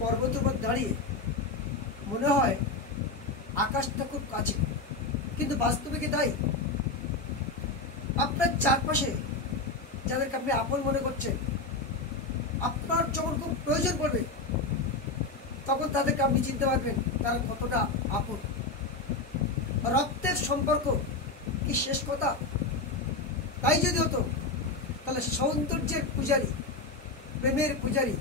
পর্বতের উপর দাঁড়িয়ে মনে হয় আকাশটা খুব কাছে, কিন্তু বাস্তবে কি তাই? আপনার চারপাশে যাদেরকে আপনি আপন মনে করছেন, আপনার যখন খুব প্রয়োজন পড়বে তখন তাদেরকে আপনি চিনতে পারবেন তারা কতটা আপন। রক্তের সম্পর্ক কি শেষ কথা? তাই যদি হতো তাহলে সৌন্দর্যের পূজারী, প্রেমের পূজারী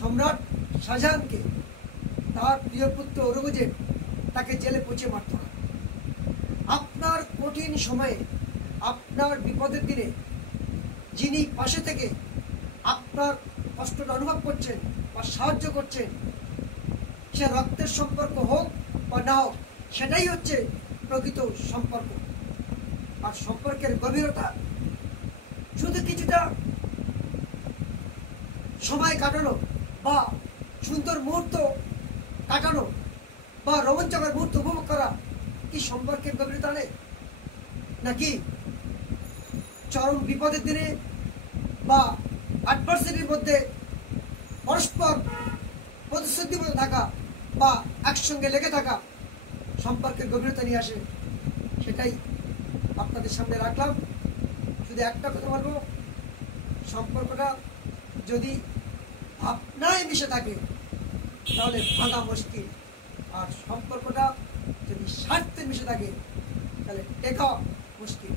সম্রাট শাহজাহানকে তার প্রিয় পুত্র ঔরঙ্গজেব তাকে জেলে পচে মারত না। আপনার কঠিন সময়ে, আপনার বিপদের দিনে যিনি পাশে থেকে আপনার কষ্টটা অনুভব করছেন বা সাহায্য করছেন, সে রক্তের সম্পর্ক হোক বা না হোক, সেটাই হচ্ছে প্রকৃত সম্পর্ক। আর সম্পর্কের গভীরতা শুধু কিছুটা সময় কাটানো বা সুন্দর মুহূর্ত কাটানো বা রোমাঞ্চকর মুহূর্ত উপভোগ করা কি সম্পর্কের গভীরতা নেই? নাকি চরম বিপদের দিনে বা অ্যাডভার্সারির মধ্যে পরস্পর প্রতিশ্রুতিবদ্ধ থাকা বা একসঙ্গে লেগে থাকা সম্পর্কের গভীরতা নিয়ে আসে? সেটাই আপনাদের সামনে রাখলাম। শুধু একটা কথা বলবো, সম্পর্কটা যদি ভাবনায় মিশে থাকে তাহলে ভাঙা মুশকিল, আর সম্পর্কটা যদি স্বার্থে মিশে থাকে তাহলে টেকা মুশকিল।